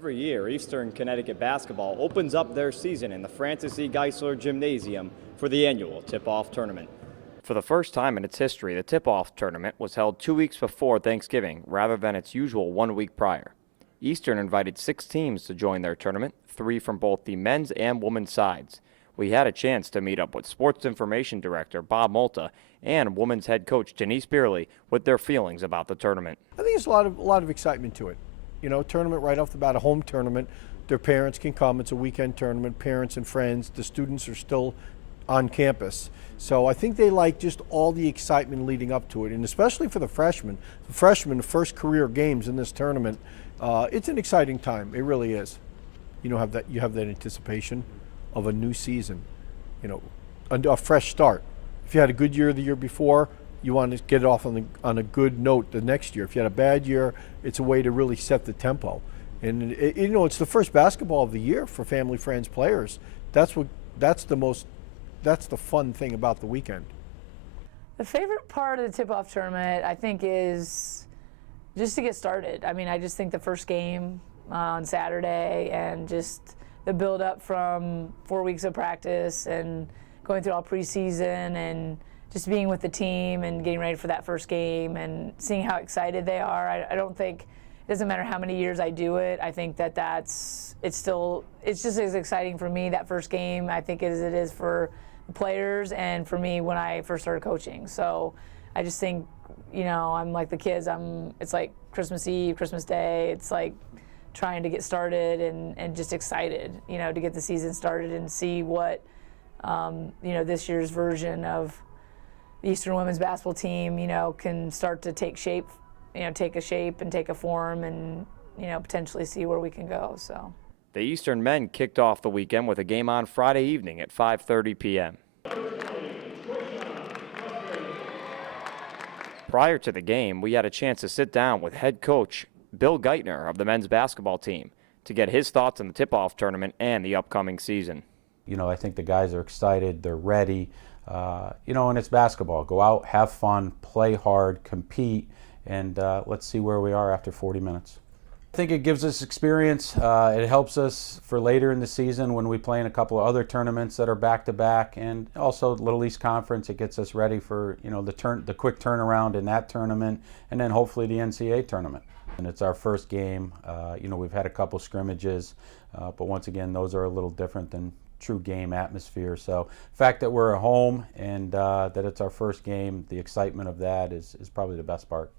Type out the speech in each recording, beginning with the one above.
Every year, Eastern Connecticut basketball opens up their season in the Francis E. Geithner Gymnasium for the annual tip-off tournament. For the first time in its history, the tip-off tournament was held 2 weeks before Thanksgiving rather than its usual 1 week prior. Eastern invited 6 teams to join their tournament, 3 from both the men's and women's sides. We had a chance to meet up with Sports Information Director Bob Malta and women's head coach Denise Beerley with their feelings about the tournament. I think there's a lot of excitement to it. You know, tournament right off the bat, a home tournament. Their parents can come. It's a weekend tournament. Parents and friends. The students are still on campus. So I think they like just all the excitement leading up to it, and especially for the freshmen. The freshmen, the first career games in this tournament, it's an exciting time. It really is. You have that anticipation of a new season, a fresh start. If you had a good year the year before, you want to get it off on a good note the next year. If you had a bad year, it's a way to really set the tempo. And it's the first basketball of the year for family, friends, players. That's the fun thing about the weekend. The favorite part of the tip-off tournament, I think, is just to get started. I mean, I just think the first game on Saturday and just the build-up from 4 weeks of practice and going through all preseason and just being with the team and getting ready for that first game and seeing how excited they are. I don't think it doesn't matter how many years I do it. I think it's just as exciting for me that first game, I think, as it is for the players and for me when I first started coaching. So I just think, I'm like the kids. It's like Christmas Eve, Christmas Day. It's like trying to get started and just excited, to get the season started and see what, this year's version of the Eastern women's basketball team, can start to take shape, take a shape and take a form and, potentially see where we can go. So the Eastern men kicked off the weekend with a game on Friday evening at 5:30 p.m. Prior to the game, we had a chance to sit down with head coach Bill Geithner of the men's basketball team to get his thoughts on the tip-off tournament and the upcoming season. I think the guys are excited, they're ready, and it's basketball. Go out, have fun, play hard, compete, and let's see where we are after 40 minutes. I think it gives us experience. It helps us for later in the season when we play in a couple of other tournaments that are back-to-back, and also Little East Conference. It gets us ready for the quick turnaround in that tournament, and then hopefully the NCAA tournament. And it's our first game. We've had a couple scrimmages, but once again, those are a little different than true game atmosphere. So the fact that we're at home and that it's our first game, the excitement of that is probably the best part.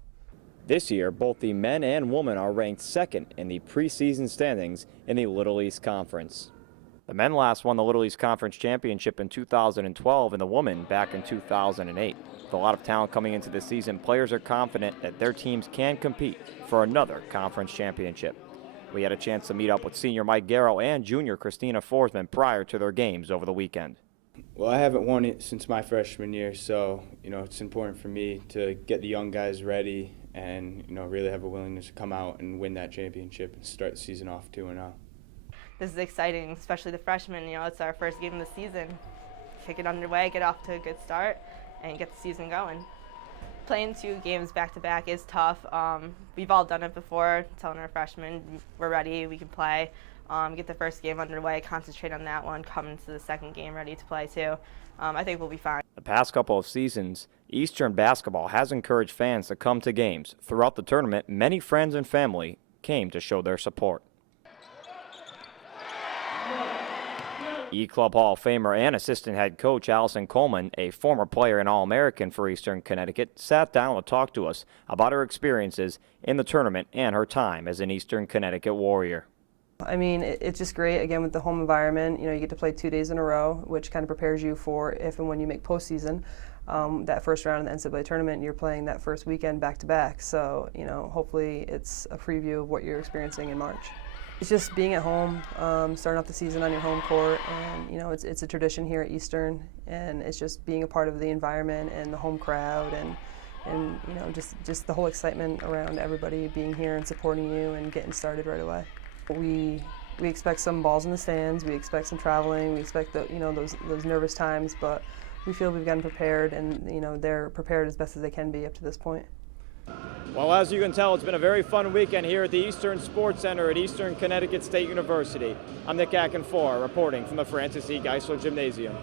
This year, both the men and women are ranked second in the preseason standings in the Little East Conference. The men last won the Little East Conference Championship in 2012 and the women back in 2008. With a lot of talent coming into this season, players are confident that their teams can compete for another conference championship. We had a chance to meet up with senior Mike Garrow and junior Christina Forsman prior to their games over the weekend. Well, I haven't won it since my freshman year, so it's important for me to get the young guys ready and really have a willingness to come out and win that championship and start the season off 2-0. This is exciting, especially the freshmen. It's our first game of the season. Kick it underway, get off to a good start, and get the season going. Playing 2 games back-to-back is tough. We've all done it before, telling our freshmen we're ready, we can play. Get the first game underway, concentrate on that one, come into the second game ready to play too. I think we'll be fine. The past couple of seasons, Eastern basketball has encouraged fans to come to games. Throughout the tournament, many friends and family came to show their support. E-Club Hall of Famer and assistant head coach Alison Coleman, a former player and All-American for Eastern Connecticut, sat down to talk to us about her experiences in the tournament and her time as an Eastern Connecticut Warrior. I mean, it's just great, again, with the home environment. You get to play 2 days in a row, which kind of prepares you for if and when you make postseason. That first round of the NCAA tournament, you're playing that first weekend back-to-back. So, hopefully it's a preview of what you're experiencing in March. It's just being at home, starting off the season on your home court, and it's a tradition here at Eastern, and it's just being a part of the environment and the home crowd, and just the whole excitement around everybody being here and supporting you and getting started right away. We expect some balls in the stands, we expect some traveling, we expect those nervous times, but we feel we've gotten prepared, and they're prepared as best as they can be up to this point. Well, as you can tell, it's been a very fun weekend here at the Eastern Sports Center at Eastern Connecticut State University. I'm Nick Akinfor, reporting from the Francis E. Geithner Gymnasium.